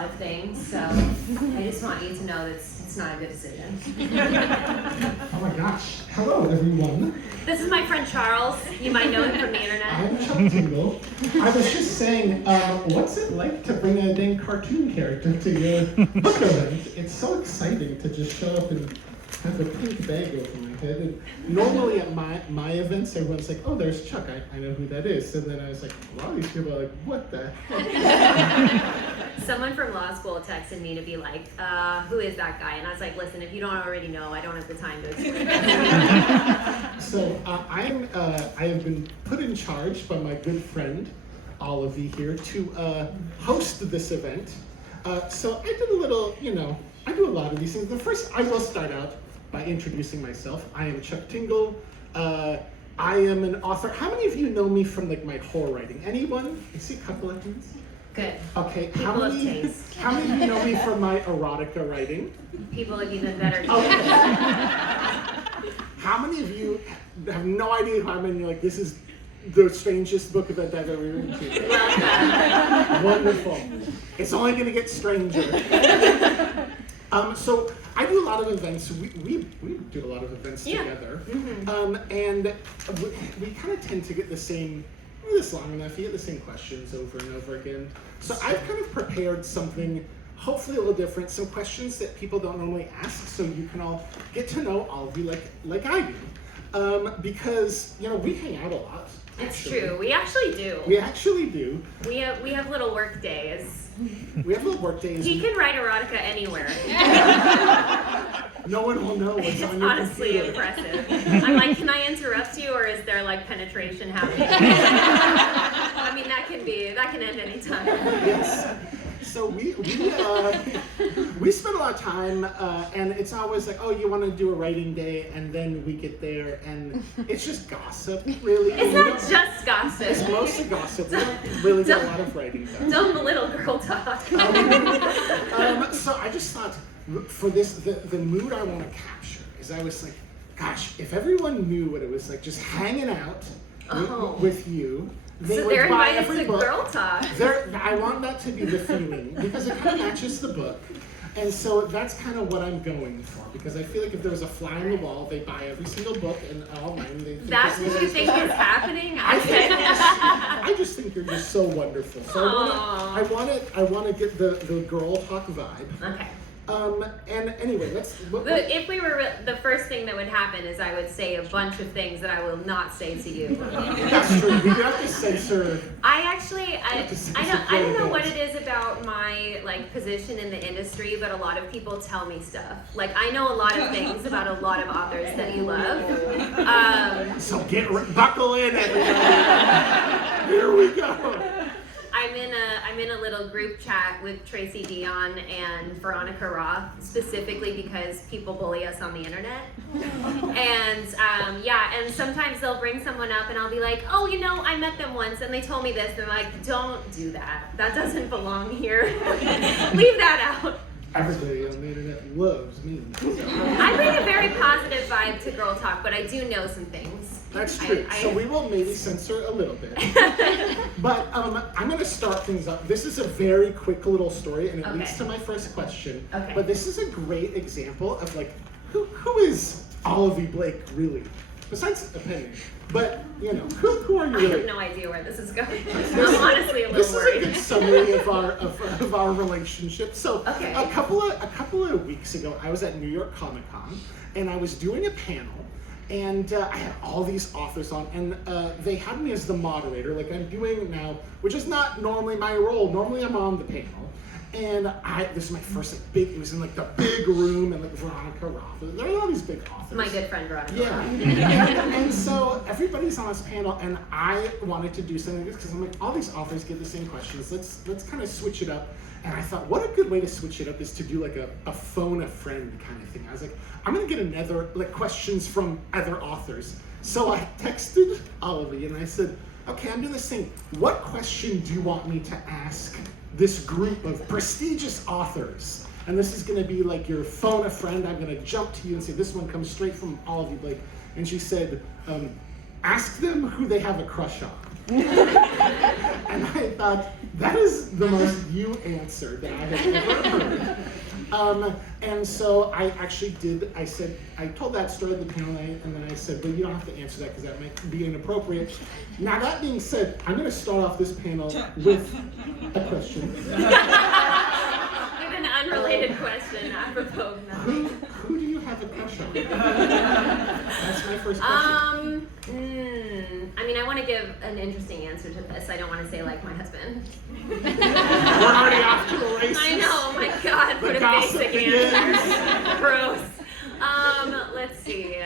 lot of things, so I just want you to know that it's not a good decision. Oh my gosh. Hello, everyone. This is my friend Charles. You might know him from the internet. I'm Chuck Tingle. I was just saying, what's it like to bring a dang cartoon character to your book event? It's so exciting to just show up and have a pink bag over my head. And normally at my events, everyone's like, oh, there's Chuck. I know who that is. And then I was like, wow, these people are like, what the heck? Someone from law school texted me to be like, who is that guy? And I was like, listen, if you don't already know, I don't have the time to explain it. So I have been put in charge by my good friend, Olivie here, to host this event. So I did a little, I do a lot of these things. The first, I will start out by introducing myself. I am Chuck Tingle. I am an author. How many of you know me from like my horror writing? Anyone? I see a couple of hands. Good. Okay. People of taste. How many of you know me from my erotica writing? People of even better taste. Okay. How many of you have no idea who I'm in? You're like, this is the strangest book event I've ever been to. Welcome. Wonderful. It's only going to get stranger. So I do a lot of events. We do a lot of events together. Mm-hmm. And we kind of tend to get the same, this long enough, you get the same questions over and over again. So I've kind of prepared something hopefully a little different, some questions that people don't normally ask, so you can all get to know Olivie like I do. Because, we hang out a lot. It's true. We actually do. We actually do. We have little work days. We have little work days. He can write erotica anywhere. No one will know what's It's on your honestly computer. impressive. I'm like, can I interrupt you, or is there like penetration happening? I mean, that can end any time. Yes. So we spend a lot of time, and it's always like, oh, you want to do a writing day, and then we get there, and it's just gossip, really. It's not just gossip. It's mostly gossip. We don't really get a lot of writing done. Don't belittle girl talk. So I just thought, for this, the mood I want to capture is I was like, gosh, if everyone knew what it was like just hanging out with you. So they're invited to girl talk. I want that to be the feeling because it kind of matches the book. And so that's kind of what I'm going for, because I feel like if there was a fly on the wall, they'd buy every single book and all mine. That's what you think is happening? I just think you're just so wonderful. So I want to get the girl talk vibe. Okay. And anyway, If we were, the first thing that would happen is I would say a bunch of things that I will not say to you. That's true. You have to censor. I don't know what it is about my position in the industry, but a lot of people tell me stuff. Like, I know a lot of things about a lot of authors that you love. So buckle in, everybody. Here we go. I'm in a little group chat with Tracy Dion and Veronica Roth, specifically because people bully us on the internet. And and sometimes they'll bring someone up and I'll be like, oh, I met them once and they told me this. And they're like, don't do that. That doesn't belong here. Leave that out. Everybody on the internet loves me. I bring a very positive vibe to Girl Talk, but I do know some things. That's true. So we will maybe censor a little bit. But I'm going to start things up. This is a very quick little story, and it leads to my first question. Okay. But this is a great example of who is Olivie Blake really? Besides a penny. But, who are you really? I have no idea where this is going. I'm honestly a little worried. This is a good summary of our relationship. So a couple of weeks ago, I was at New York Comic Con, and I was doing a panel. And I had all these authors on, and they had me as the moderator, like I'm doing now, which is not normally my role. Normally I'm on the panel. And this is my first it was in the big room, and Veronica Roth. There are all these big authors. My good friend Veronica Yeah. Roth. And so everybody's on this panel, and I wanted to do something because I'm like, all these authors get the same questions. Let's kind of switch it up. And I thought, what a good way to switch it up is to do a phone a friend kind of thing. I was like, I'm gonna get another questions from other authors. So I texted Olivie and I said, okay, I'm doing this thing. What question do you want me to ask this group of prestigious authors? And this is gonna be your phone a friend. I'm gonna jump to you and say, this one comes straight from Olivie Blake. And she said, ask them who they have a crush on. And I thought, that is the most you answer that I have ever heard. And so I actually did, I told that story at the panel night, and then I said, well, you don't have to answer that because that might be inappropriate. Now that being said, I'm gonna start off this panel with a question. With an unrelated question, apropos of nothing. Who do you have a crush on? That's my first question. I mean, I want to give an interesting answer to this. I don't want to say like my husband. We're already off to the races. I know, oh my God, what a basic answer. Gross. Let's see.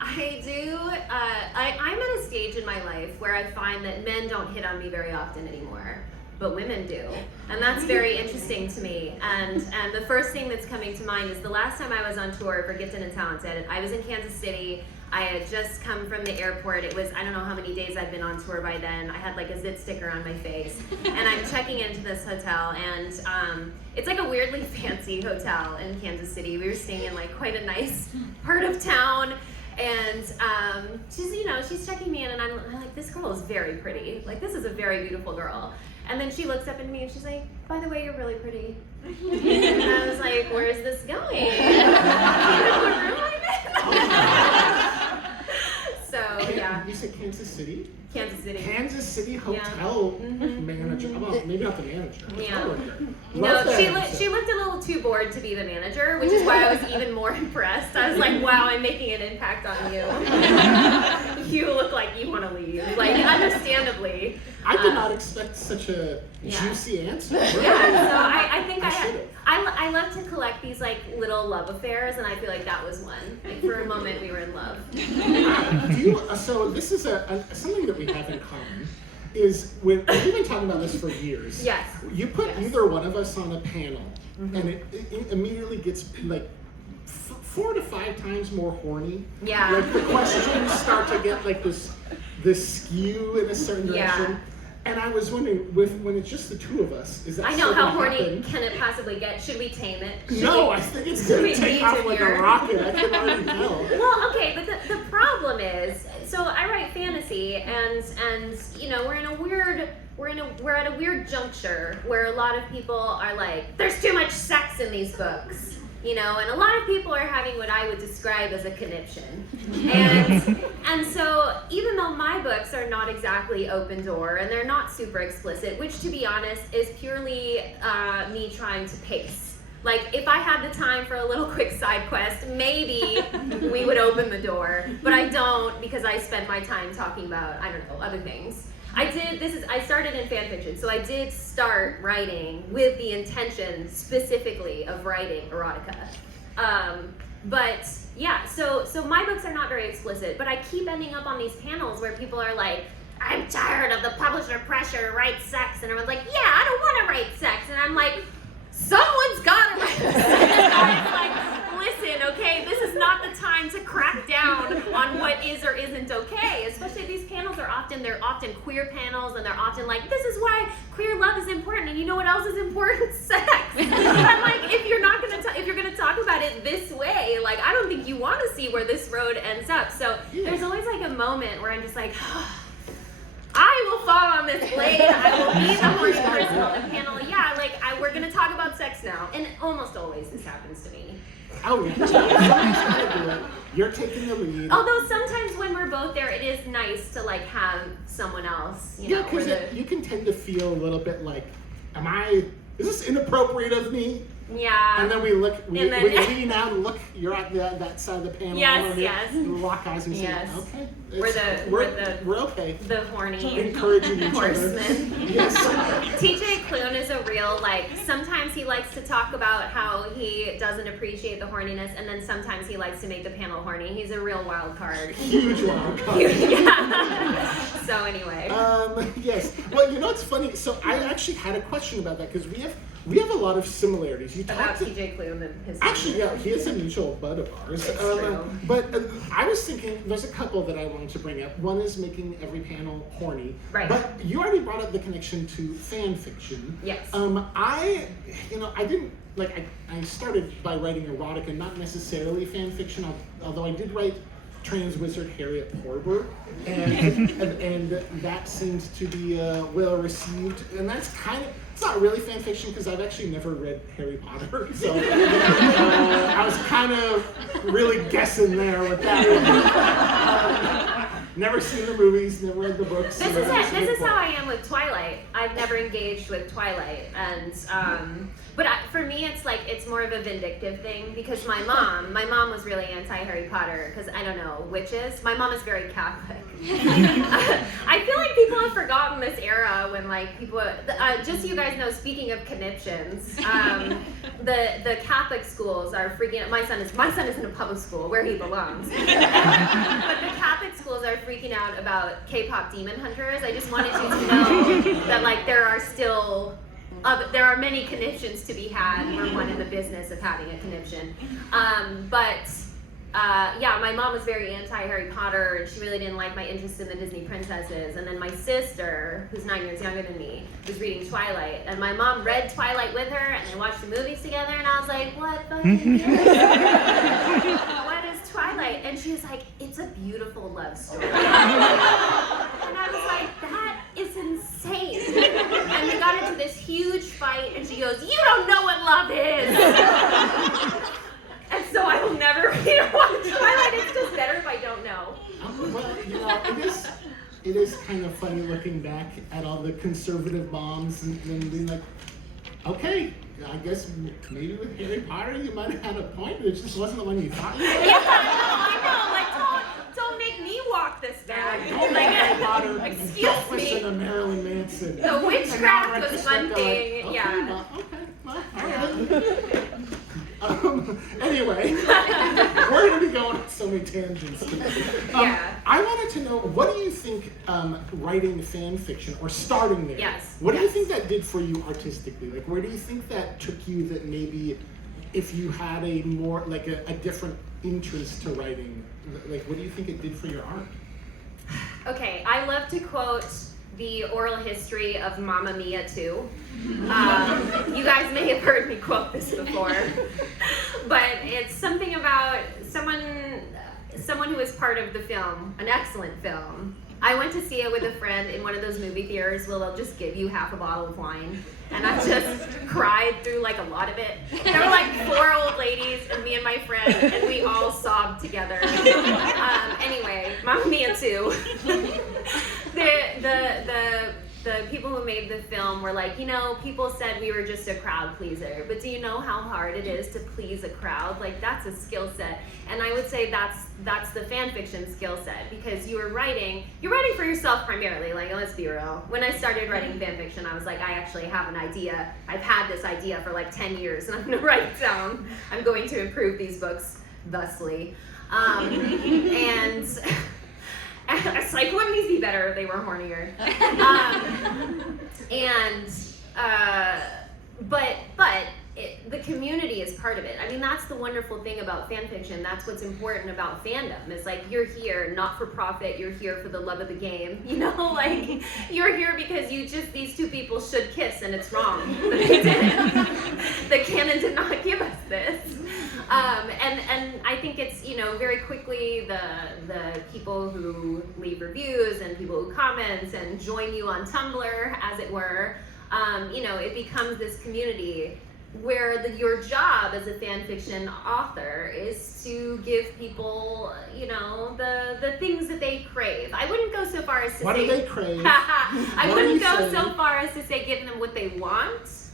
I'm at a stage in my life where I find that men don't hit on me very often anymore, but women do. And that's very interesting to me. And the first thing that's coming to mind is the last time I was on tour for Gifted and Talented, I was in Kansas City. I had just come from the airport. It was, I don't know how many days I'd been on tour by then. I had like a zit sticker on my face. And I'm checking into this hotel, and it's like a weirdly fancy hotel in Kansas City. We were staying in like quite a nice part of town. And she's checking me in, and I'm like, this girl is very pretty. Like, this is a very beautiful girl. And then she looks up at me and she's like, by the way, you're really pretty. And I was like, where's this going? What room I'm in? So, yeah. You said Kansas City? Kansas City. Kansas City hotel manager. Well, maybe not the manager. Yeah. No, she looked a little too bored to be the manager, which is why I was even more impressed. I was like, wow, I'm making an impact on you. You look like you want to leave. Like, understandably. I did not expect such a juicy answer. Yeah, so I think I love to collect these like little love affairs, and I feel like that was one. Like, for a moment, we were in love. So this is something that we have in common. Is we've been talking about this for years. Yes. You put either one of us on a panel, and it immediately gets like 4 to 5 times more horny. Yeah. Like the questions start to get like this skew in a certain direction. Yeah. And I was wondering, when it's just the two of us, is that I know, still how gonna horny happen? can it possibly get? Should we tame it? I think it's going to take off like a rocket. I can already tell. Well, okay, but the problem is, so I write fantasy, and we're at a weird juncture where a lot of people are like, there's too much sex in these books. And a lot of people are having what I would describe as a conniption. And so even though my books are not exactly open door and they're not super explicit, which to be honest is purely me trying to pace. Like, if I had the time for a little quick side quest, maybe we would open the door, but I don't, because I spend my time talking about, I don't know, other things. I started in fan fiction, so I did start writing with the intention specifically of writing erotica. But yeah, so my books are not very explicit, but I keep ending up on these panels where people are like, I'm tired of the publisher pressure to write sex, and everyone's like, yeah, I don't want to write sex, and I'm like, someone's gotta write sex. And it's like, listen, okay, this is not the time to crack down on what is or isn't okay. Especially these panels they're often queer panels, and they're often like, this is why queer love is important, and you know what else is important? Sex. I'm like, if you're gonna talk about it this way, like, I don't think you want to see where this road ends up. So there's always like a moment where I'm just like, I will fall on this blade. I will be the horny person on the panel. Yeah, like, we're gonna talk about sex now, and almost always this happens to me. Oh, yeah. You're taking the lead. Although sometimes when we're both there, it is nice to like have someone else. Yeah, because you can tend to feel a little bit like, is this inappropriate of me? Yeah. And then we lean out and look. You're at that side of the panel. Yes. We lock eyes and say, okay, we're okay. The horny encouraging each horsemen. other. Yes. TJ Klune is a real, like, sometimes he likes to talk about how he doesn't appreciate the horniness, and then sometimes he likes to make the panel horny. He's a real wild card. Huge wild card. Yeah. So anyway. Yes. Well, it's funny. So I actually had a question about that because we have a lot of similarities. About TJ Klune and his. Actually, yeah, he is a mutual bud of ours. It's true. But I was thinking, there's a couple that I wanted to bring up. One is making every panel horny. Right. But you already brought up the connection to fan fiction. Yes. I didn't I started by writing erotica, not necessarily fan fiction. Although I did write trans wizard Harriet Porber, and that seems to be well received, and that's kind of, it's not really fan fiction because I've actually never read Harry Potter, so I was kind of really guessing there with that. Never seen the movies, never read the books. This is it. This is how I am with Twilight. I've never engaged with Twilight, and but for me, it's like it's more of a vindictive thing because my mom was really anti-Harry Potter because I don't know, witches. My mom is very Catholic. I feel like people have forgotten this era when like people. Just so you guys know, speaking of conniptions, the Catholic schools are freaking out. My son is in a public school where he belongs, but the Catholic schools are freaking out about K-pop demon hunters. I just wanted you to know that like there are many conniptions to be had. We're one in the business of having a conniption. Yeah, my mom was very anti-Harry Potter, and she really didn't like my interest in the Disney princesses. And then my sister, who's 9 years younger than me, was reading Twilight. And my mom read Twilight with her, and they watched the movies together, and I was like, what fucking what is Twilight? And she was like, it's a beautiful love story. And I was like, that is insane. And we got into this huge fight, and she goes, you don't know what love is. And so I will never read or watch Twilight. It's just better if I don't know. Well, you know, it is kind of funny looking back at all the conservative moms and being like, okay, I guess maybe with Harry Potter you might have had a point, but it just wasn't the one you thought you had. Yeah, I know. Like, don't make me walk this back. Don't make Harry Potter Excuse me. and Marilyn Manson. The witchcraft was one thing. Like, yeah. Well, all right. Anyway, we're going to be going on so many tangents today. Yeah. I wanted to know, what do you think writing fan fiction or starting there? Yes. What do you think that did for you artistically? Like, where do you think that took you that maybe if you had a more, like a different interest to writing, like what do you think it did for your art? Okay, I love to quote the oral history of Mamma Mia 2. You guys may have heard me quote this before, but it's something about someone who was part of the film, an excellent film. I went to see it with a friend in one of those movie theaters where they'll just give you half a bottle of wine, and I just cried through like a lot of it. There were like 4 old ladies and me and my friend, and we all sobbed together. Anyway, Mamma Mia 2. The people who made the film were like, you know, people said we were just a crowd pleaser, but do you know how hard it is to please a crowd? Like, that's a skill set. And I would say that's the fan fiction skill set, because you're writing for yourself primarily. Like, let's be real. When I started writing fan fiction, I was like, I actually have an idea. I've had this idea for like 10 years, and I'm going to write it down. I'm going to improve these books thusly. And it's like, wouldn't these be better if they were hornier? The community is part of it. I mean, that's the wonderful thing about fan fiction. That's what's important about fandom. It's like, you're here not for profit. You're here for the love of the game. You know, like, you're here because these 2 people should kiss, and it's wrong. But they didn't. The canon did not give us this. And I think it's, you know, very quickly the people who leave reviews and people who comment and join you on Tumblr, as it were, you know, it becomes this community where your job as a fan fiction author is to give people, you know, the things that they crave. I wouldn't go so far as to say... What do they crave? I wouldn't go so far as to say give them what they want,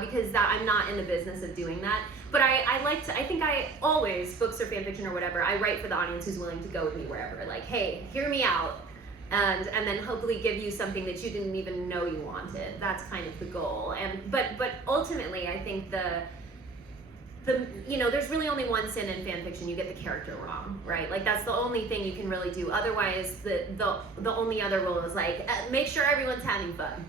because I'm not in the business of doing that. But I think I always, books or fan fiction or whatever, I write for the audience who's willing to go with me wherever. Like, hey, hear me out. And then hopefully give you something that you didn't even know you wanted. That's kind of the goal. But ultimately, I think the you know, there's really only one sin in fan fiction: you get the character wrong, right? Like, that's the only thing you can really do. Otherwise, the only other rule is like, make sure everyone's having fun.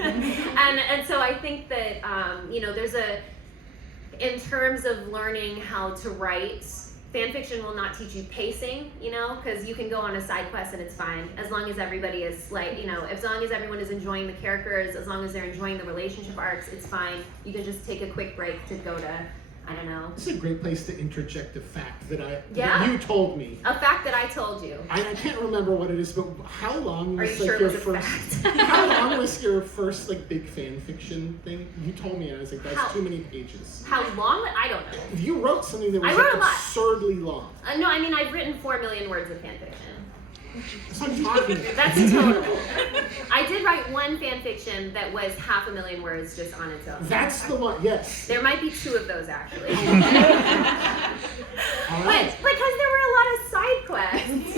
and so I think that you know, in terms of learning how to write. Fan fiction will not teach you pacing, you know, because you can go on a side quest and it's fine, as long as everybody is like, you know, as long as everyone is enjoying the characters, as long as they're enjoying the relationship arcs, it's fine. You can just take a quick break to go to I don't know. This is a great place to interject a fact that Yeah. that you told me. A fact that I told you. I can't remember what it is, but how long Are was you like sure your it was a first? fact? How long was your first like big fan fiction thing? You told me, and I was like, that's too many pages. How long? I don't know. You wrote something that was I wrote like a lot. absurdly long. No, I mean, I've written 4 million words of fan fiction. That's what I'm talking about. That's total. I did write one fan fiction that was 500,000 words just on its own. That's the one. Yes. There might be 2 of those actually. All right. But because there were a lot of side quests.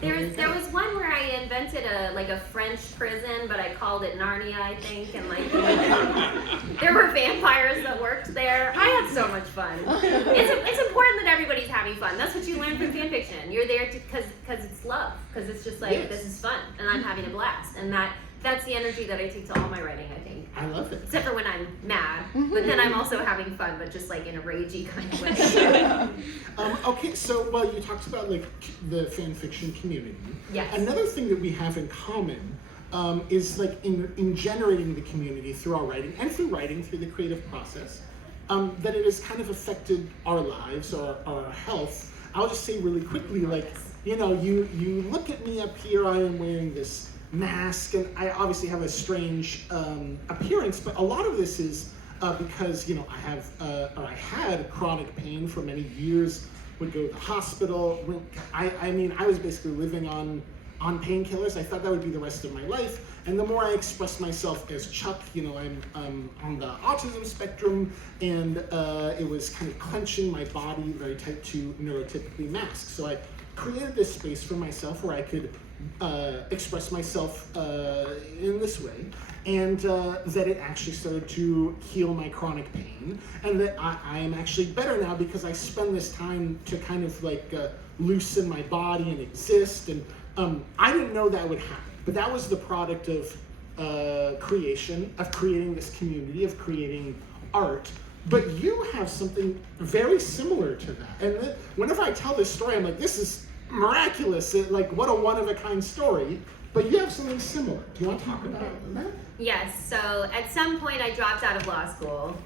There was one where I invented a French prison, but I called it Narnia, I think, and there were vampires that worked there. I had so much fun. It's important that everybody's having fun. That's what you learn from fan fiction. You're there because it's love, because it's just like, this is fun, and I'm having a blast, and that's the energy that I take to all my writing, I think. I love it. Except for when I'm mad, but then I'm also having fun, but just like in a ragey kind of way. Okay, so you talked about like the fan fiction community. Yes. Another thing that we have in common is like in generating the community through our writing and through writing through the creative process, that it has kind of affected our lives or our health. I'll just say really quickly, like, you know, you look at me up here, I am wearing this mask, and I obviously have a strange appearance, but a lot of this is because, you know, I had chronic pain for many years, would go to the hospital. I mean, I was basically living on painkillers. I thought that would be the rest of my life. And the more I express myself as Chuck, you know, I'm on the autism spectrum, and it was kind of clenching my body very tight to neurotypically mask. So I created this space for myself where I could express myself in this way, and that it actually started to heal my chronic pain, and that I am actually better now because I spend this time to kind of like loosen my body and exist. And I didn't know that would happen, but that was the product of creating this community, of creating art. But you have something very similar to that, and whenever I tell this story, I'm like, this is miraculous, like what a one-of-a-kind story. But you have something similar. Do you want to talk about that? Yes, so at some point I dropped out of law school,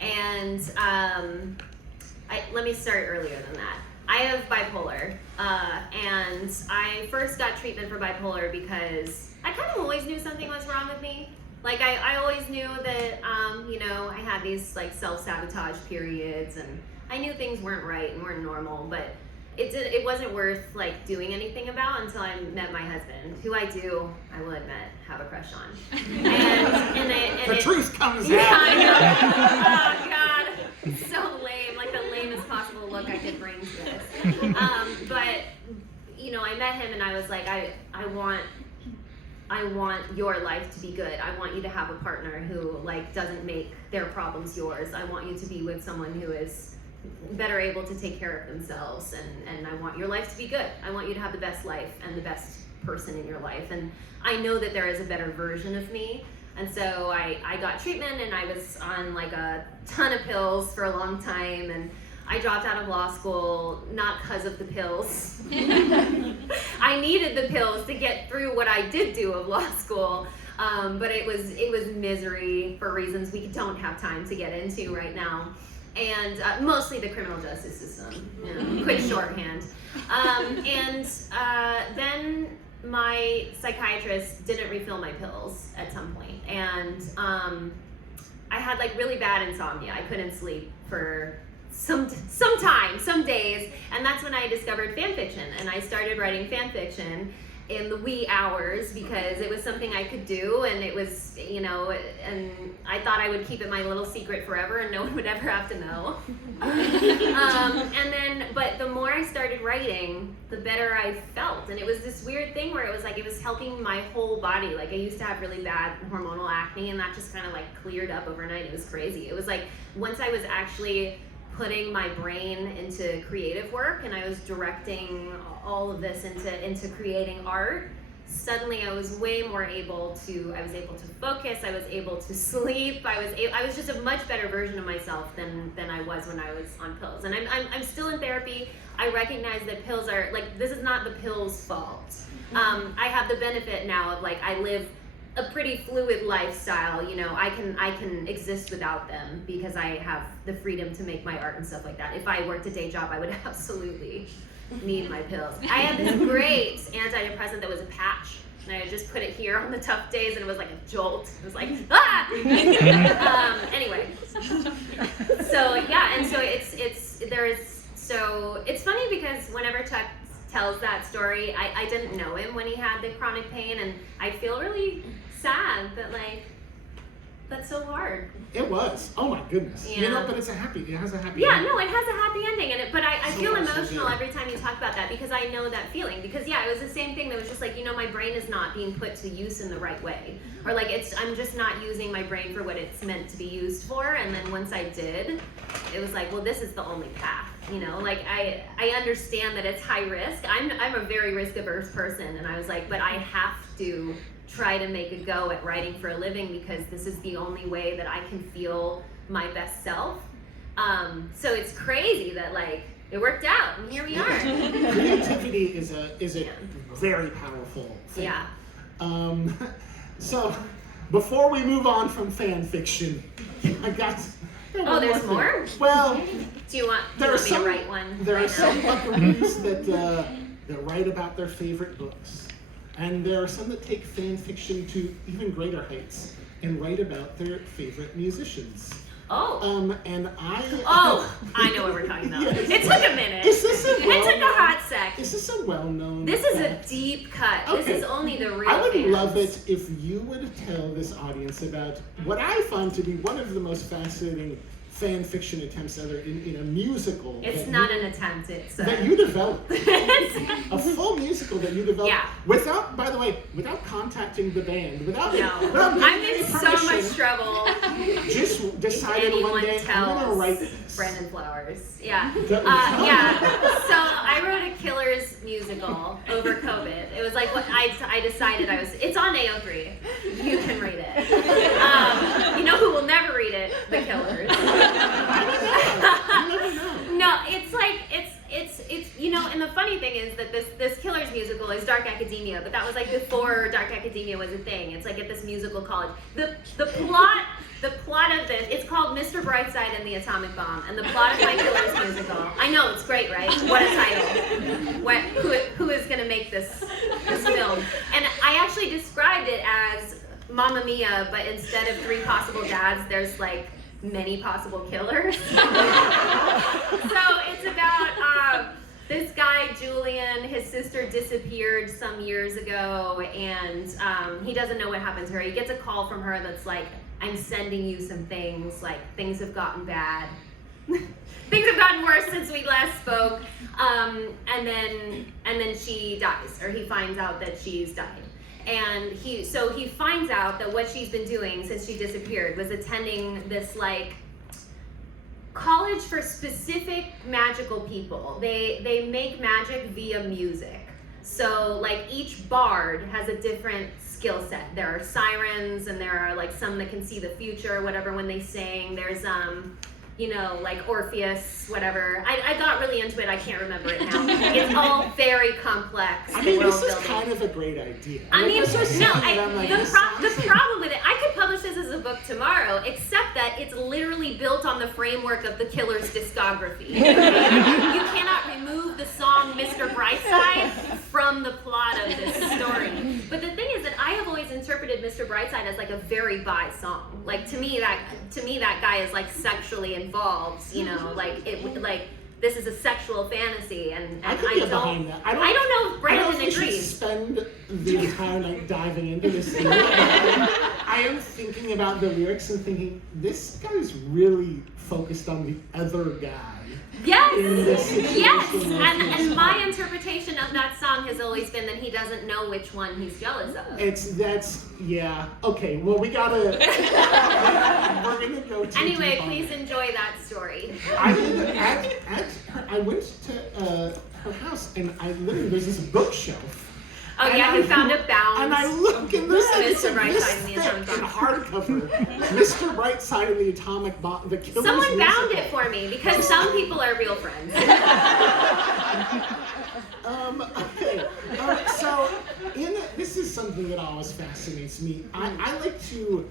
and let me start earlier than that. I have bipolar, and I first got treatment for bipolar because I kind of always knew something was wrong with me. Like I always knew that, you know, I had these like self-sabotage periods, and I knew things weren't right and weren't normal, but it wasn't worth like doing anything about until I met my husband, who I will admit, have a crush on. And the truth comes out. Yeah, I know. Oh God, so lame, like the lamest possible look I could bring to this. But you know, I met him and I was like, I want your life to be good. I want you to have a partner who like doesn't make their problems yours. I want you to be with someone who is better able to take care of themselves, and I want your life to be good. I want you to have the best life and the best person in your life, and I know that there is a better version of me. And so I got treatment, and I was on like a ton of pills for a long time, and I dropped out of law school not because of the pills. I needed the pills to get through what I did do of law school, but it was misery for reasons we don't have time to get into right now. And mostly the criminal justice system, you know, quick shorthand. Then my psychiatrist didn't refill my pills at some point, and I had like really bad insomnia. I couldn't sleep for some days, and that's when I discovered fan fiction, and I started writing fan fiction in the wee hours because it was something I could do, and it was, you know, and I thought I would keep it my little secret forever and no one would ever have to know. But the more I started writing, the better I felt, and it was this weird thing where it was like it was helping my whole body. Like I used to have really bad hormonal acne, and that just kind of like cleared up overnight. It was crazy. It was like once I was actually putting my brain into creative work and I was directing all of this into creating art, suddenly I was way more able to focus, I was able to sleep, I was just a much better version of myself than I was when I was on pills. And I'm still in therapy. I recognize that pills are, like, this is not the pills' fault. I have the benefit now of, like, I live a pretty fluid lifestyle. You know, I can exist without them because I have the freedom to make my art and stuff like that. If I worked a day job, I would absolutely need my pills. I had this great antidepressant that was a patch, and I just put it here on the tough days, and it was like a jolt. It was like, ah! Anyway, so yeah, and so it's funny because whenever Chuck tells that story, I didn't know him when he had the chronic pain, and I feel really sad that that's so hard. It was. Oh my goodness. Yeah. You know, but it has a happy Yeah, ending. no, it has a happy ending, but I So feel much so emotional good. every time you talk about that because I know that feeling. Because yeah, it was the same thing that was just like, you know, my brain is not being put to use in the right way, or like I'm just not using my brain for what it's meant to be used for. And then once I did, it was like, well, this is the only path. You know, like I understand that it's high risk. I'm a very risk averse person, and I was like, but I have to try to make a go at writing for a living because this is the only way that I can feel my best self. So it's crazy that like it worked out, and here we are. Creativity is a very powerful thing. Yeah. So before we move on from fan fiction, I got. Oh, there's more? Well, Do you want me to write one? There right are some now? buckaroos that write about their favorite books, and there are some that take fan fiction to even greater heights and write about their favorite musicians. Oh. And I. Oh, I know what we're talking about. Yes. It took a minute. Is this a It took a hot sec. Is this a well-known? This is a fact? deep cut. Okay. This is only the real I would fans. love it if you would tell this audience about what I find to be one of the most fascinating fan fiction attempts ever in a musical. It's that not you, an attempt. It's that you developed. it's- A full musical that you developed Yeah. without, by the way, without contacting the band, without No, without I'm getting in any so permission, much trouble. just decided Anyone one day I'm gonna tells write this. Brandon Flowers. Yeah. That was- Yeah. So I wrote a Killers musical over COVID. It was like what I decided it's on AO3. You can read it. You know who will never read it? The Killers. You never know. No, it's like it's you know, and the funny thing is that this Killers musical is dark academia, but that was like before dark academia was a thing. It's like at this musical college. The plot of this, it's called Mr. Brightside and the Atomic Bomb, and the plot of my Killers musical. I know, it's great, right? What a title. Who is gonna make this film? And I actually described it as Mamma Mia, but instead of 3 possible dads, there's like many possible killers. So it's about this guy, Julian, his sister disappeared some years ago, and he doesn't know what happened to her. He gets a call from her that's like, I'm sending you some things, like things have gotten bad. Things have gotten worse since we last spoke. And then she dies, or he finds out that she's died. And he finds out that what she's been doing since she disappeared was attending this like college for specific magical people. They make magic via music. So like each bard has a different skill set. There are sirens, and there are like some that can see the future or whatever when they sing. There's you know, like Orpheus, whatever. I got really into it. I can't remember it now. It's all very complex. I mean, world this is building. kind of a great idea. I mean, Like, this is no, something that I'm like, the this sounds- problem with it, I could publish this as a book tomorrow, except that it's literally built on the framework of the Killer's discography. Okay? You cannot remove the song Mr. Brightside from the plot of this story. But the thing is that I have always interpreted Mr. Brightside as like a very bi song. Like to me that guy is like sexually involved, you know, like this is a sexual fantasy, and I could get behind that. I don't know if I Brandon don't think we should agrees. spend the entire night diving into this thing. I am thinking about the lyrics and thinking, this guy's really focused on the other guy. Yes, in this situation yes, with and this my song. interpretation of that song has always been that he doesn't know which one he's jealous of. That's yeah. Okay, well we gotta. We're gonna go to. Anyway, please enjoy that story. I went to her house, and I literally there's this bookshelf. Oh And yeah, I he found look- a bound. And I look, and there's like Mr. Brightside and the Atomic in Bomb. hardcover, Mr. Brightside and the Atomic Bomb, the Killers Someone bound musical. it for me because some people are real friends. Okay. So this is something that always fascinates me. I like to,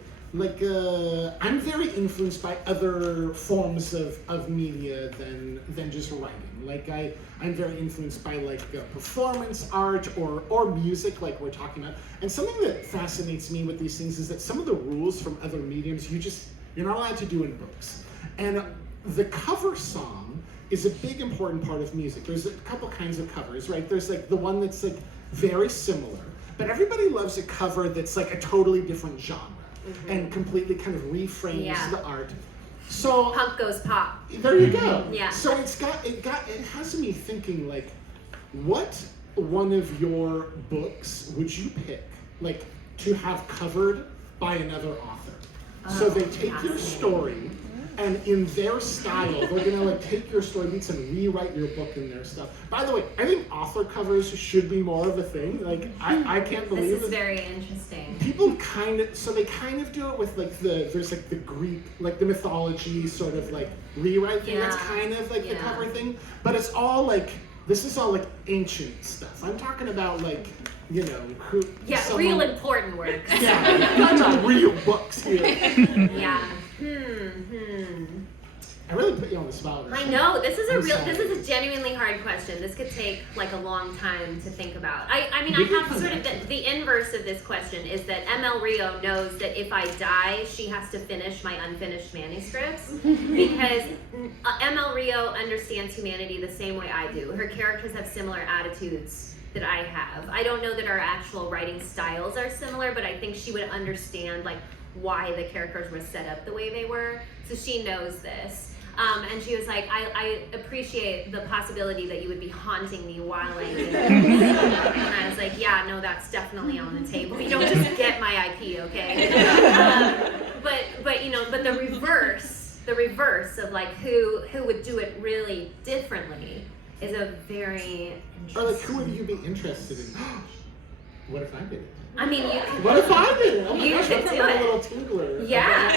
I'm very influenced by other forms of media than just writing. Like I'm very influenced by performance art or music, like we're talking about. And something that fascinates me with these things is that some of the rules from other mediums you're not allowed to do in books. And the cover song is a big important part of music. There's a couple kinds of covers, right? There's the one that's very similar, but everybody loves a cover that's a totally different genre and completely kind of reframes the art. So punk goes pop. There you go. Yeah. So it has me thinking what one of your books would you pick to have covered by another author? So they take your story and in their style, they're gonna take your story beats and rewrite your book in their stuff. By the way, I think author covers should be more of a thing. I can't believe this is very interesting. People kind of do it with there's the Greek, the mythology sort of rewrite thing. That's kind of the cover thing. But it's all this is all ancient stuff. I'm talking about real important works. Yeah, I'm not real books here. Yeah. I really put you on the spot. I know, this is a genuinely hard question. This could take a long time to think about. I mean, I have sort of the inverse of this question is that ML Rio knows that if I die, she has to finish my unfinished manuscripts because ML Rio understands humanity the same way I do. Her characters have similar attitudes that I have. I don't know that our actual writing styles are similar, but I think she would understand why the characters were set up the way they were. So she knows this. And she was like, I appreciate the possibility that you would be haunting me while I live. And I was like, yeah, no, that's definitely on the table. You don't just get my IP, okay? But the reverse of who would do it really differently is a very interesting. Or who would you be interested in? What if I did it? I mean, you could. What if I did it? Oh my you gosh, could that's do like it. a little tingler. Yeah.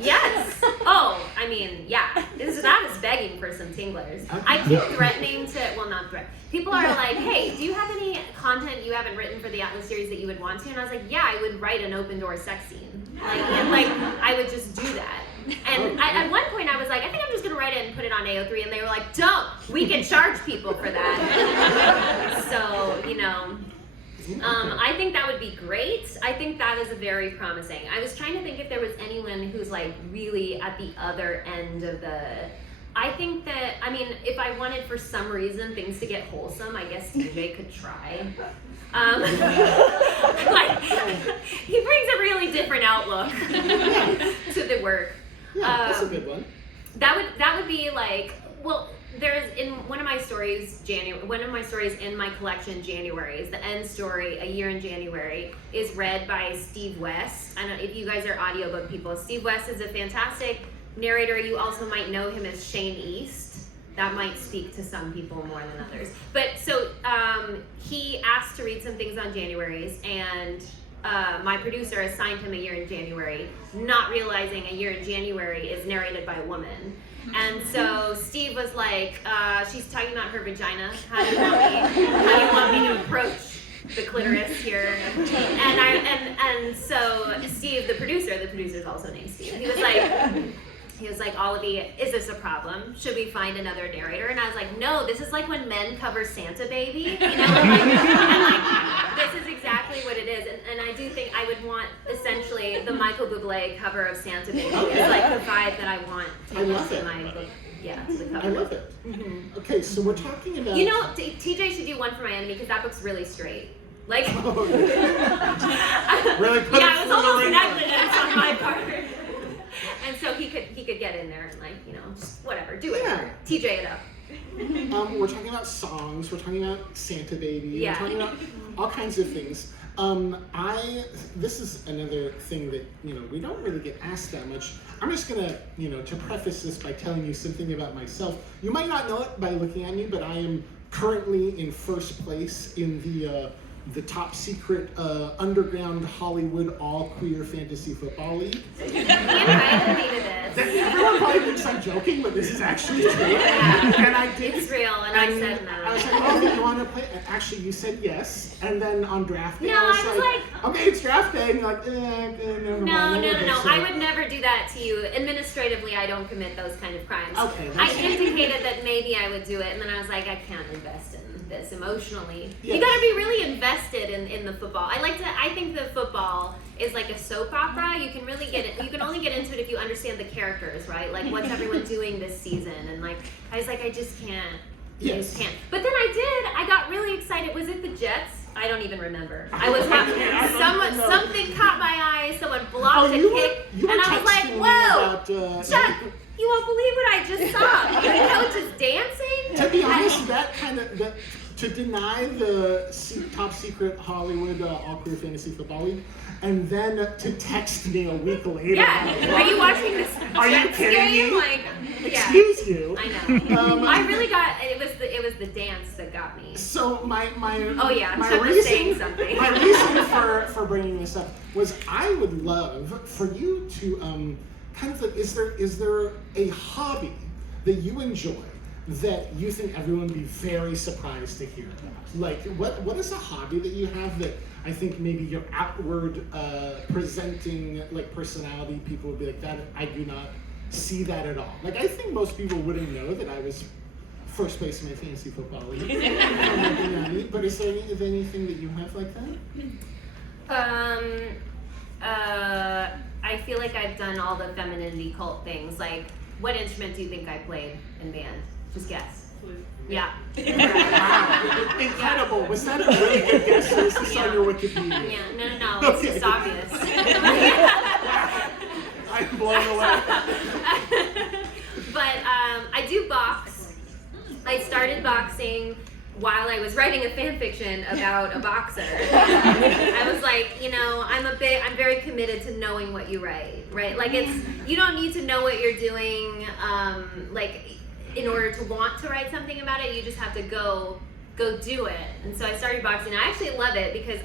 Yes. Oh, I mean, yeah. That is begging for some tinglers. I keep threatening to. Well, not threat. People are like, "Hey, do you have any content you haven't written for the Atlas series that you would want to?" And I was like, "Yeah, I would write an open door sex scene. I would just do that." And at one point I was like, I think I'm just gonna write it and put it on AO3, and they were like, "Don't. We can charge people for that." So I think that would be great. I think that is very promising. I was trying to think if there was anyone who's really at the other end of the. I think that, if I wanted for some reason things to get wholesome, I guess TJ could try. He brings a really different outlook to the work. Yeah, that's a good one. That would be there's in one of my stories in my collection, January, is the end story, A Year in January, is read by Steve West. I don't know if you guys are audiobook people. Steve West is a fantastic narrator. You also might know him as Shane East. That might speak to some people more than others. But so he asked to read some things on January's, and my producer assigned him A Year in January, not realizing A Year in January is narrated by a woman. And so Steve was like, she's talking about her vagina. How do you want me to approach the clitoris here? And so Steve, the producer's also named Steve. He was like, Olivie, is this a problem? Should we find another narrator? And I was like, no, this is like when men cover Santa Baby, this is exactly what it is. And I do think I would want, essentially, the Michael Bublé cover of Santa Baby is the vibe that I want to to my book. Yeah, to the cover. I love it. Mm-hmm. Okay, so we're talking about... TJ should do one for my enemy, because that book's really straight. Really put it was almost negligence on my part. And so he could get in there and just whatever, do it. Yeah. TJ it up. We're talking about songs, we're talking about Santa Baby, Yeah. we're talking about all kinds of things. This is another thing that, we don't really get asked that much. I'm just gonna, to preface this by telling you something about myself. You might not know it by looking at me, but I am currently in first place in the top secret underground Hollywood all queer fantasy football league. He invited me to this. Everyone probably thinks I'm joking, but this is actually true. And I did. It's real, and I said no. I was like, oh, you want to play? And actually, you said yes. And then on draft day, No, I was like, okay, it's draft day. And you're like, never mind. No. I would never do that to you. Administratively, I don't commit those kind of crimes. Okay. I indicated that maybe I would do it, and then I was like, I can't invest in this emotionally. Yes. You gotta be really invested in the football. I think the football is like a soap opera. You can really get it. You can only get into it if you understand the characters, right? Like what's everyone doing this season, and like I was like, I just can't. Yes. I just can't. But then I got really excited. Was it the Jets? I don't even remember. Something caught my eye. Someone blocked a kick, and I was like, "Whoa, Chuck! You won't believe what I just saw. The coach is dancing." To be honest, to deny the top secret Hollywood all-career fantasy football league, and then to text me a week later. Yeah. Are you watching this? Are you Jets kidding game? me? Like, yeah. Excuse you. I know. I really got it. Was the dance that got me. So my Oh yeah, my Chuck was reason, saying something. my reason for bringing this up was I would love for you to kind of like, is there a hobby that you enjoy that you think everyone would be very surprised to hear about? Like what is a hobby that you have that I think maybe your outward presenting like personality, people would be like, that I do not see that at all. Like I think most people wouldn't know that I was first place in my fantasy football league. But is there anything that you have like that? I feel like I've done all the femininity cult things. Like, what instrument do you think I played in band? Just guess. Yeah. Wow. Incredible. Yeah. Was that a really good guess? Or is this on your Wikipedia? Yeah. No. It's just obvious. I'm blown away. But I do box. I started boxing while I was writing a fan fiction about a boxer. I was like, I'm very committed to knowing what you write, right? Like you don't need to know what you're doing, in order to want to write something about it. You just have to go do it. And so I started boxing. I actually love it because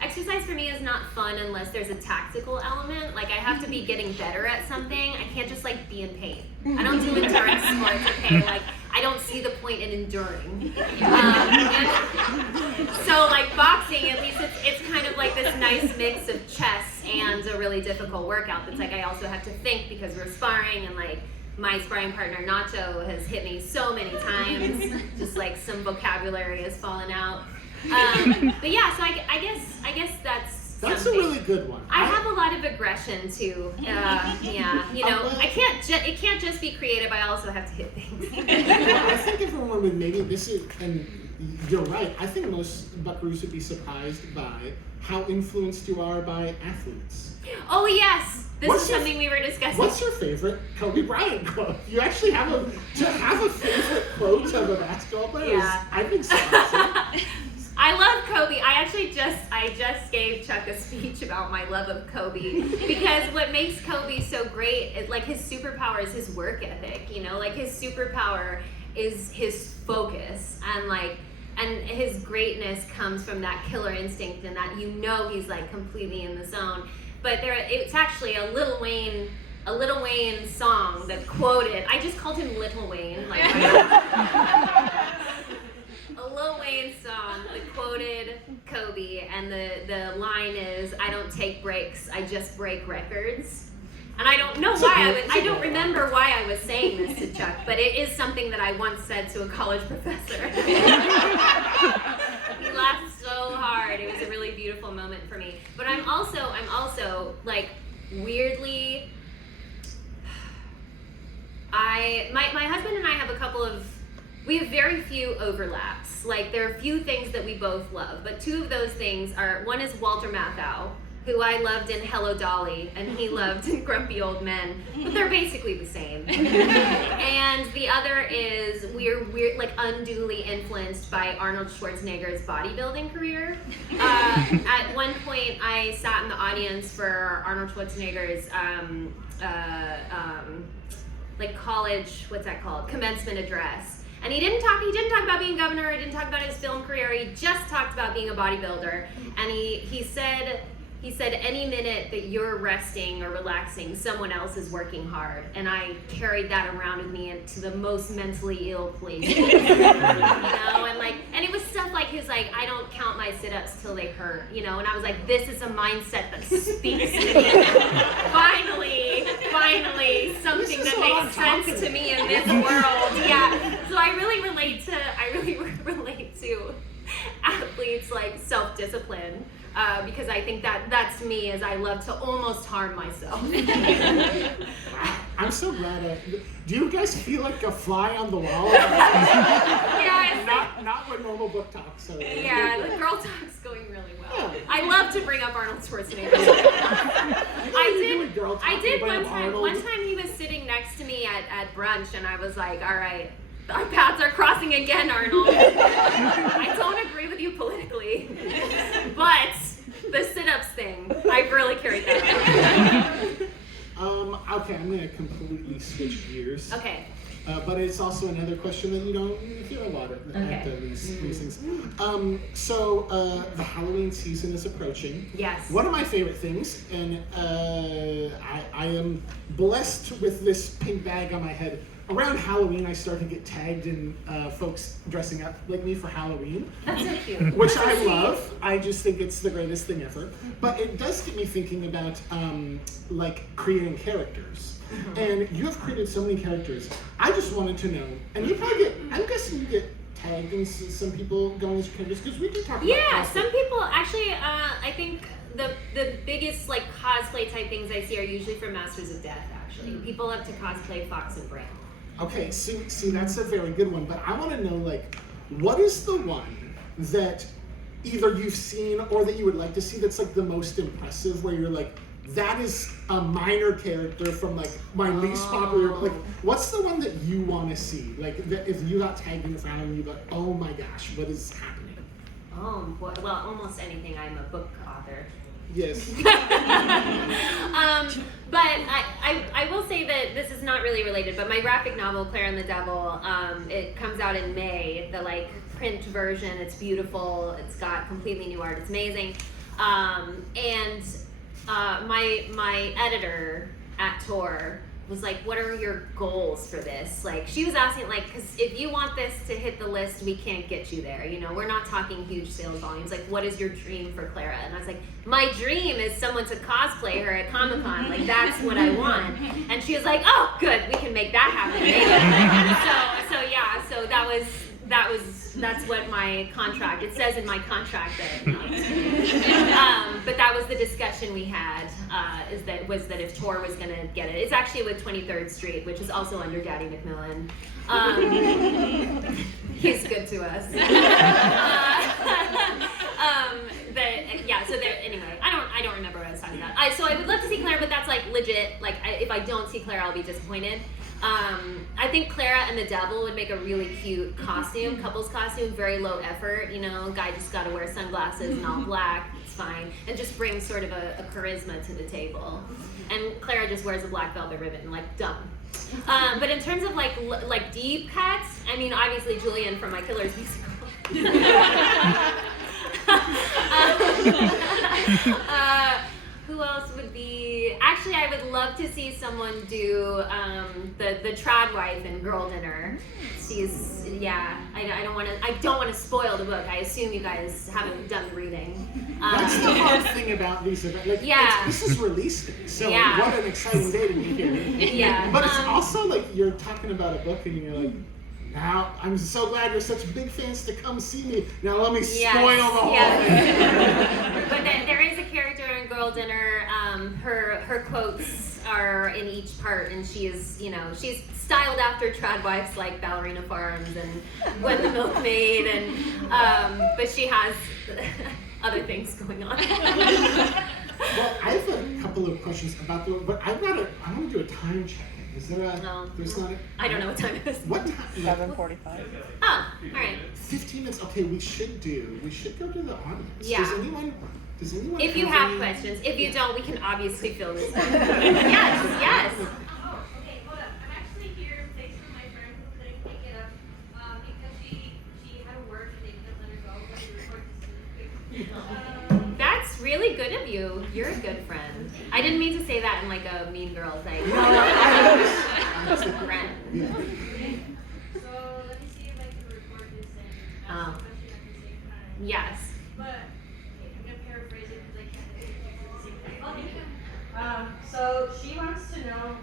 exercise for me is not fun unless there's a tactical element. Like I have to be getting better at something. I can't just like be in pain. I don't do endurance sports, okay? Like I don't see the point in enduring. So like boxing, at least it's kind of like this nice mix of chess and a really difficult workout. That's like I also have to think because we're sparring, and like my sparring partner Nacho has hit me so many times, just like some vocabulary has fallen out. But yeah, so I guess that's something. A really good one. I have a lot of aggression too. Yeah, it can't just be creative. I also have to hit things. Well, I think everyone would maybe and you're right. I think most buckaroos would be surprised by how influenced you are by athletes. Oh yes. This is something we were discussing. What's your favorite Kobe Bryant quote? You actually have a favorite quote of a basketball player? Yeah. I think so. I love Kobe. I just gave Chuck a speech about my love of Kobe because what makes Kobe so great is like his superpower is his work ethic, like his superpower is his focus and his greatness comes from that killer instinct and that he's like completely in the zone. But it's actually a Lil Wayne song that quoted. I just called him Little Wayne. Like, a Lil Wayne song that quoted Kobe, and the line is, "I don't take breaks, I just break records." And I don't know why I don't remember why I was saying this to Chuck, but it is something that I once said to a college professor. He laughed so hard. It was a really beautiful moment for me. But I'm also like weirdly my husband and I have we have very few overlaps. Like there are a few things that we both love, but two of those things are, one is Walter Matthau, who I loved in Hello Dolly, and he loved in Grumpy Old Men, but they're basically the same. And the other is we're like unduly influenced by Arnold Schwarzenegger's bodybuilding career. At one point, I sat in the audience for Arnold Schwarzenegger's like college, what's that called? Commencement address. And he didn't talk about being governor, he didn't talk about his film career, he just talked about being a bodybuilder. And he said he said, any minute that you're resting or relaxing, someone else is working hard. And I carried that around with me into the most mentally ill place. You know, and it was stuff like, he was like, I don't count my sit-ups till they hurt, you know, and I was like, this is a mindset that speaks to me. Finally, something that makes sense to me in this world. Yeah. So I really relate to athletes like self-discipline. Because I think that's me, as I love to almost harm myself. I'm so glad. Do you guys feel like a fly on the wall? Yeah, not when normal book talks. So. Yeah, the girl talk's going really well. Yeah. I love to bring up Arnold Schwarzenegger. I did one time. One time he was sitting next to me at brunch, and I was like, all right, our paths are crossing again, Arnold. I don't agree with you politically, but the sit-ups thing, I've really carried that out. Okay, I'm gonna completely switch gears. Okay. But it's also another question that you hear a lot at these things. So the Halloween season is approaching. Yes. One of my favorite things, and I am blessed with this pink bag on my head. Around Halloween, I start to get tagged in folks dressing up like me for Halloween. That's so cute. Which I love. I just think it's the greatest thing ever. But it does get me thinking about like creating characters. Mm-hmm. And you have created so many characters. I just wanted to know, and you probably I'm guessing you get tagged and some people going as characters, because we do talk about Yeah, cosplay. some people, actually, I think the biggest like cosplay type things I see are usually from Masters of Death, actually. People love to cosplay Fox and Bram. Okay, see, that's a very good one, but I want to know, like, what is the one that either you've seen or that you would like to see that's, like, the most impressive, where you're like, that is a minor character from, like, my least popular, like, what's the one that you want to see? Like, that if you got tagged in front and you go, oh my gosh, what is happening? Oh, well, almost anything. I'm a book author. Yes. But I will say that this is not really related, but my graphic novel, Clara and the Devil, it comes out in May, the like print version. It's beautiful. It's got completely new art. It's amazing. And my editor at Tor was like, what are your goals for this? Like, she was asking, like, because if you want this to hit the list, we can't get you there. You know, we're not talking huge sales volumes. Like, what is your dream for Clara? And I was like, my dream is someone to cosplay her at Comic-Con. Like, that's what I want. And she was like, oh, good, we can make that happen. So that's what my contract, it says in my contract that, but that was the discussion we had, was that if Tor was gonna get it, it's actually with 23rd Street, which is also under Daddy McMillan. He's good to us. Anyway, I don't remember what I was talking about. So I would love to see Clara, but that's like legit, like if I don't see Clara, I'll be disappointed. I think Clara and the Devil would make a really cute costume, couple's costume, very low effort, you know, guy just gotta wear sunglasses and all black, it's fine, and just bring sort of a charisma to the table. And Clara just wears a black velvet ribbon, like, dumb. But in terms of like deep cuts, I mean, obviously Julian from My Killers musical. Who else would be? Actually, I would love to see someone do the trad wife in Girl Dinner. She's I don't want to spoil the book. I assume you guys haven't done the reading. That's the hard thing about these events. Like, this is release day, so what an exciting day to be here. Yeah. But it's also like you're talking about a book and you're like, now, I'm so glad you're such big fans to come see me. Now let me spoil the whole thing. But there is a character in Girl Dinner. Her quotes are in each part, and she's styled after trad wives like Ballerina Farms and Gwen the Milkmaid, and but she has other things going on. Well, I have a couple of questions about but I want to do a time check. Is there a? No. There's not. I don't know what time it is. What time? 7:45. Oh, all right. 15 minutes. Okay, we should go to the audience. Yeah. Does anyone? If you have questions, if you don't, we can obviously fill this up. Yes. Oh, okay, hold up. I'm actually here thanks to my friend who couldn't pick it up because she had to work and they couldn't let her go. But we recorded this really quick. That's really good of you. you. You're a good friend. I didn't mean to say that in like a mean girl thing. No, Just a friend. Yeah. So let me see if I can record this and ask the question at the same time. Yes. But okay, I'm gonna paraphrase it because I can't do it at the same time. So she wants to know.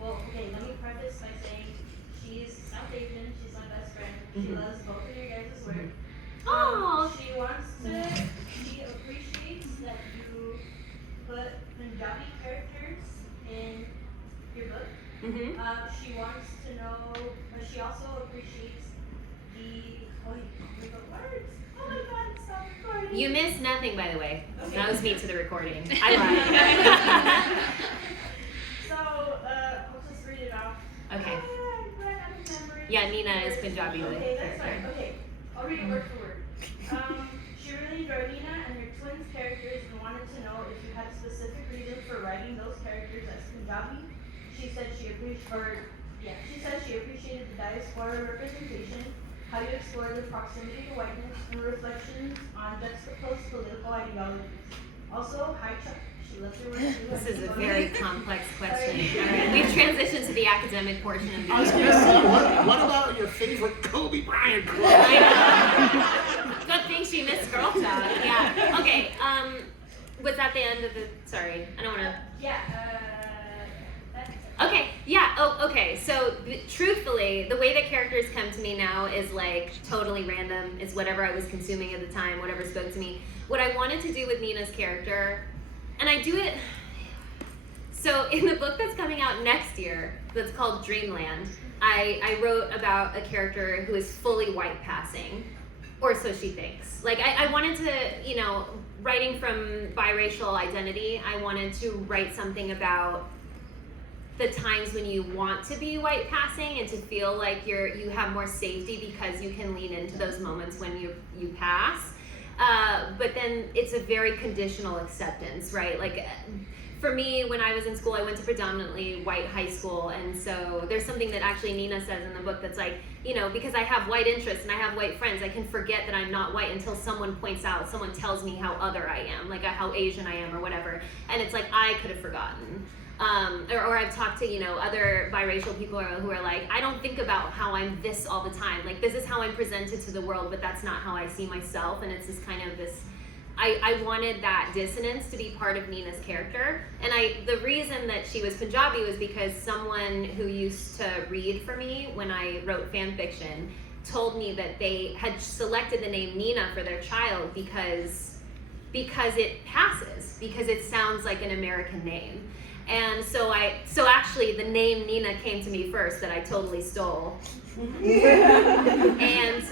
Well, okay, let me preface by saying she's South Asian. She's my best friend. She loves both of your guys' work. Oh. She wants to. She appreciates that you put Punjabi characters in your book. Mm-hmm. She wants to know. She also appreciates the. Oh, the words. Oh my God! Stop recording. You missed nothing, by the way. Okay. That was me to the recording. I lied. So, I'll just read it off. Okay. I'm glad I remembered. Yeah, Nina is Punjabi. Okay, that's fine. Okay, I'll read it word for word. She really enjoyed Nina and her twins' characters and wanted to know if you had a specific reason for writing those characters as Punjabi. She said she appreciated the diaspora representation, how you explore the proximity to whiteness, and reflections on juxtaposed political ideologies. Also, hi Chuck. She loves your work too. This is a very complex question. All right, we've transitioned to the academic portion of the I was gonna say, what about your favorite Kobe Bryant quote? I know. Good thing she missed Girl Talk. Yeah. Okay. Was that the end of the? Sorry, I don't want to. Yeah, that's it. Okay, yeah, oh, okay, so truthfully, the way that characters come to me now is like totally random. It's whatever I was consuming at the time, whatever spoke to me. What I wanted to do with Nina's character, and I do it, so in the book that's coming out next year, that's called Dreamland, I wrote about a character who is fully white passing, or so she thinks. Like, I wanted to, you know, writing from biracial identity, I wanted to write something about the times when you want to be white passing and to feel like you have more safety because you can lean into those moments when you pass. But then it's a very conditional acceptance, right? Like for me, when I was in school, I went to predominantly white high school, and so there's something that actually Nina says in the book that's like, you know, because I have white interests and I have white friends, I can forget that I'm not white until someone points out, someone tells me how other I am, like how Asian I am or whatever, and it's like I could have forgotten. Or I've talked to, you know, other biracial people who are like, I don't think about how I'm this all the time. Like, this is how I'm presented to the world, but that's not how I see myself. And it's this kind of this, I wanted that dissonance to be part of Nina's character. And the reason that she was Punjabi was because someone who used to read for me when I wrote fan fiction told me that they had selected the name Nina for their child because it passes, because it sounds like an American name. And so actually the name Nina came to me first, that I totally stole. And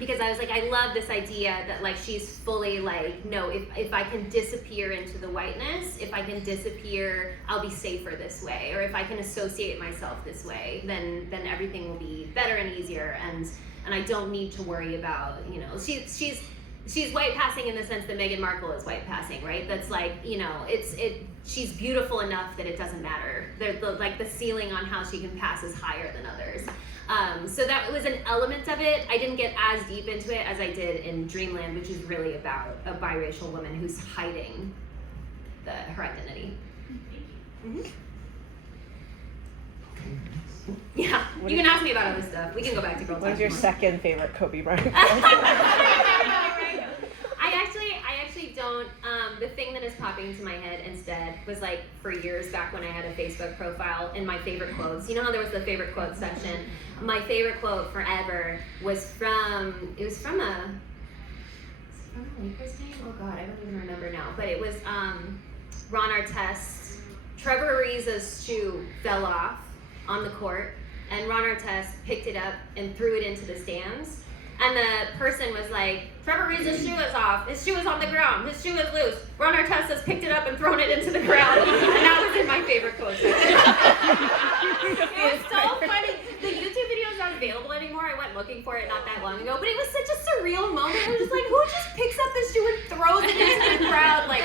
because I was like, I love this idea that like she's fully like, no, if I can disappear into the whiteness, if I can disappear, I'll be safer this way. Or if I can associate myself this way, then everything will be better and easier, and I don't need to worry about, you know, she's white passing in the sense that Meghan Markle is white passing, right? That's like, you know, she's beautiful enough that it doesn't matter. Like the ceiling on how she can pass is higher than others. So that was an element of it. I didn't get as deep into it as I did in Dreamland, which is really about a biracial woman who's hiding her identity. Thank you. Yeah, you can ask me about other stuff. We can go back to Girl Talk. What's your second favorite Kobe Bryant? I actually don't. The thing that is popping into my head instead was like for years back when I had a Facebook profile and my favorite quotes. You know how there was the favorite quotes section? My favorite quote forever was from a Lakers game? Oh God, I don't even remember now. But it was Ron Artest. Trevor Ariza's shoe fell off on the court, and Ron Artest picked it up and threw it into the stands. And the person was like, Trevor Ariza's shoe is off. His shoe is on the ground. His shoe is loose. Ron Artest has picked it up and thrown it into the ground. And that was in my favorite quote section. It was so funny. The YouTube video is not available anymore. I went looking for it not that long ago. But it was such a surreal moment. I was just like, who just picks up this shoe and throws it into the crowd? Like,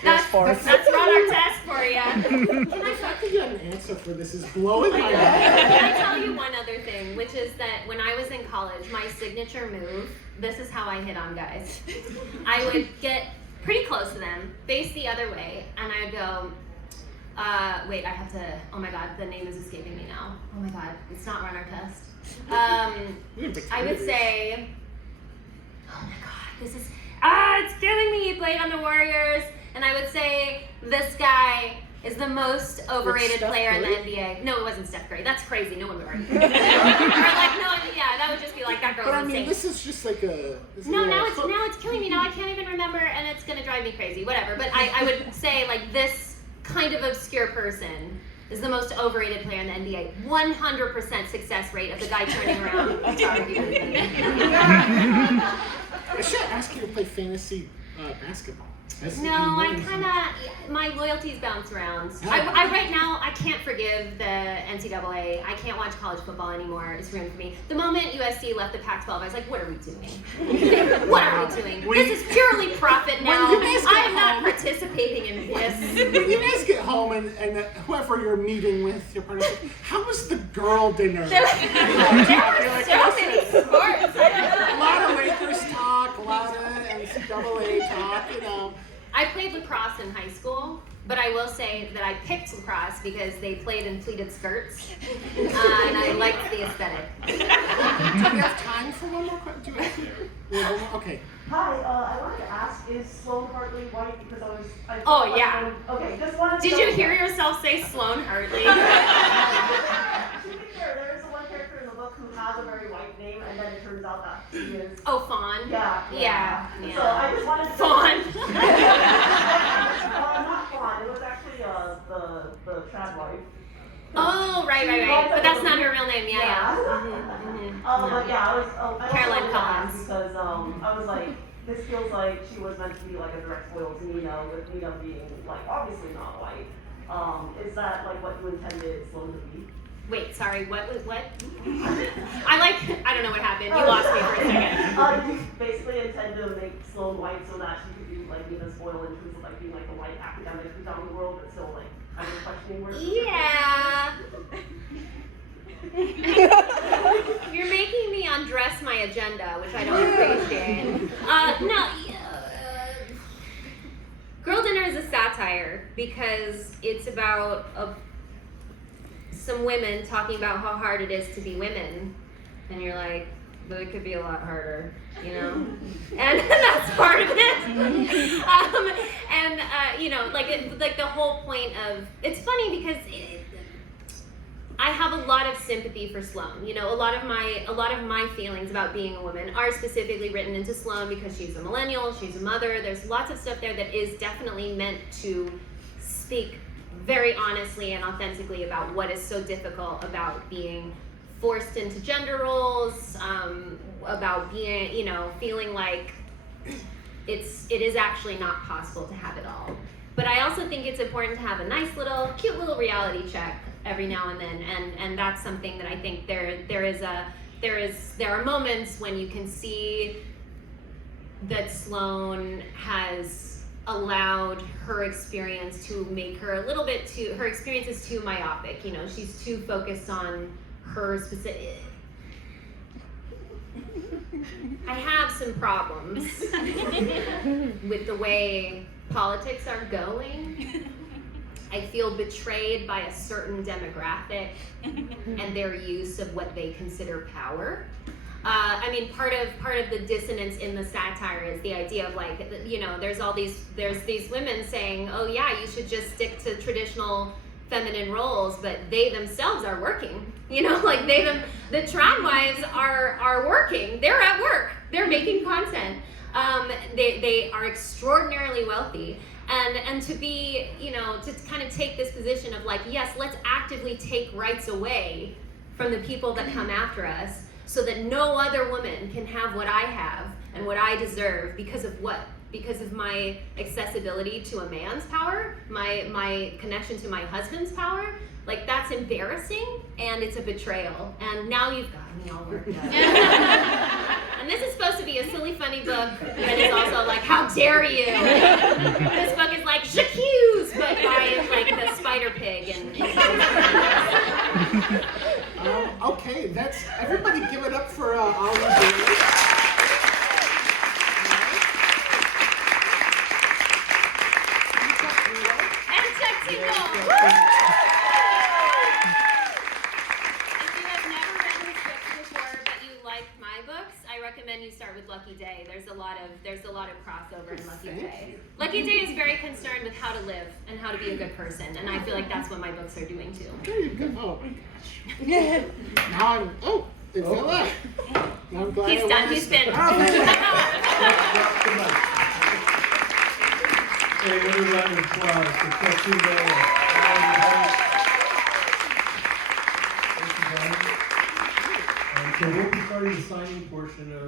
that's Ron Artest for you. And I thought that you had an answer for this is blowing my mind. Can I tell you one other thing, which is that when I was in college, my signature move, this is how I hit on guys. I would get pretty close to them, face the other way, and I would go, wait, I have to, oh my god, the name is escaping me now. Oh my god, it's not run our test. I would say, oh my god, this is, it's killing me. He played on the Warriors, and I would say, this guy is the most overrated player in the NBA. No, it wasn't Steph Curry. That's crazy. No one would argue. Or like, no, yeah, that would just be like, that girl's But I mean, insane. this is just like a. No, now it's killing me. Now I can't even remember, and it's gonna drive me crazy. Whatever. But I would say like this kind of obscure person is the most overrated player in the NBA. 100% success rate of the guy turning around. Sorry. I should ask you to play fantasy basketball. No, I kind of, my loyalties bounce around. I right now, I can't forgive the NCAA. I can't watch college football anymore. It's ruined for me. The moment USC left the Pac-12, I was like, what are we doing? What are we doing? This is purely profit now. I am not participating in this. When you guys get home and whoever you're meeting with, your partner, how was the girl dinner? There were so many sports. A lot of Lakers talk, a lot of NCAA talk, you know. I played lacrosse in high school, but I will say that I picked lacrosse because they played in pleated skirts, and I liked the aesthetic. Do we have time for one more question? Okay. Hi, I wanted to ask, is Sloane Hartley white? Because Oh, yeah. Okay, just wanted to Did you hear yourself say Sloane Hartley? To be fair, there is one character in the book who has a very white name, and then it turns out that she is. Oh, Fawn? Yeah. So I just wanted to. Fawn. Not Fawn. It was actually the trad wife. Oh, right. But that's not her real name. Yeah. But yeah, I was Caroline Collins Collins. because I was like, this feels like she was meant to be like a direct foil to Nina, with Nina being like obviously not white. Is that like what you intended Sloane to be? Wait, sorry. What? I don't know what happened. You lost me for a second. You basically intend to make Sloane white so that she could be like Nina's foil in terms of like being like a white academic who's out in the world, but still like kind of questioning where. Yeah. You're making me undress my agenda, which I don't appreciate. Girl Dinner is a satire because it's about some women talking about how hard it is to be women, and you're like, but it could be a lot harder, you know? And that's part of it. Like the whole point of, it's funny because I have a lot of sympathy for Sloane. You know, a lot of my feelings about being a woman are specifically written into Sloane because she's a millennial, she's a mother. There's lots of stuff there that is definitely meant to speak very honestly and authentically about what is so difficult about being forced into gender roles, about being, you know, feeling like it is actually not possible to have it all. But I also think it's important to have a nice little, cute little reality check every now and then, and that's something that I think there are moments when you can see that Sloane has allowed her experience to make her her experience is too myopic. You know, she's too focused on her specific. I have some problems with the way politics are going. I feel betrayed by a certain demographic and their use of what they consider power. I mean, part of the dissonance in the satire is the idea of like, you know, there's these women saying, oh yeah, you should just stick to traditional feminine roles, but they themselves are working. You know, like the trad wives are working. They're at work. They're making content. They are extraordinarily wealthy. And to be, you know, to kind of take this position of like, yes, let's actively take rights away from the people that come after us so that no other woman can have what I have and what I deserve because of what? Because of my accessibility to a man's power, my connection to my husband's power. Like, that's embarrassing, and it's a betrayal. And now you've got me all worked up. And this is supposed to be a silly, funny book, but it's also like, how dare you? This book is like, j'accuse, but by like the spider pig. Okay, that's everybody. Give it up for Olivie. books, I recommend you start with Lucky Day. There's a lot of crossover in Lucky Thank Day. you. Lucky Day is very concerned with how to live and how to be a good person, and I feel like that's what my books are doing too. There you go. Oh my gosh. Now I'm. Oh, it fell out. Now I'm glad. He's I done. won He's this. been. Oh, thank you. Hey, let me round of applause for Chuck Tingle. So we'll be starting the signing portion of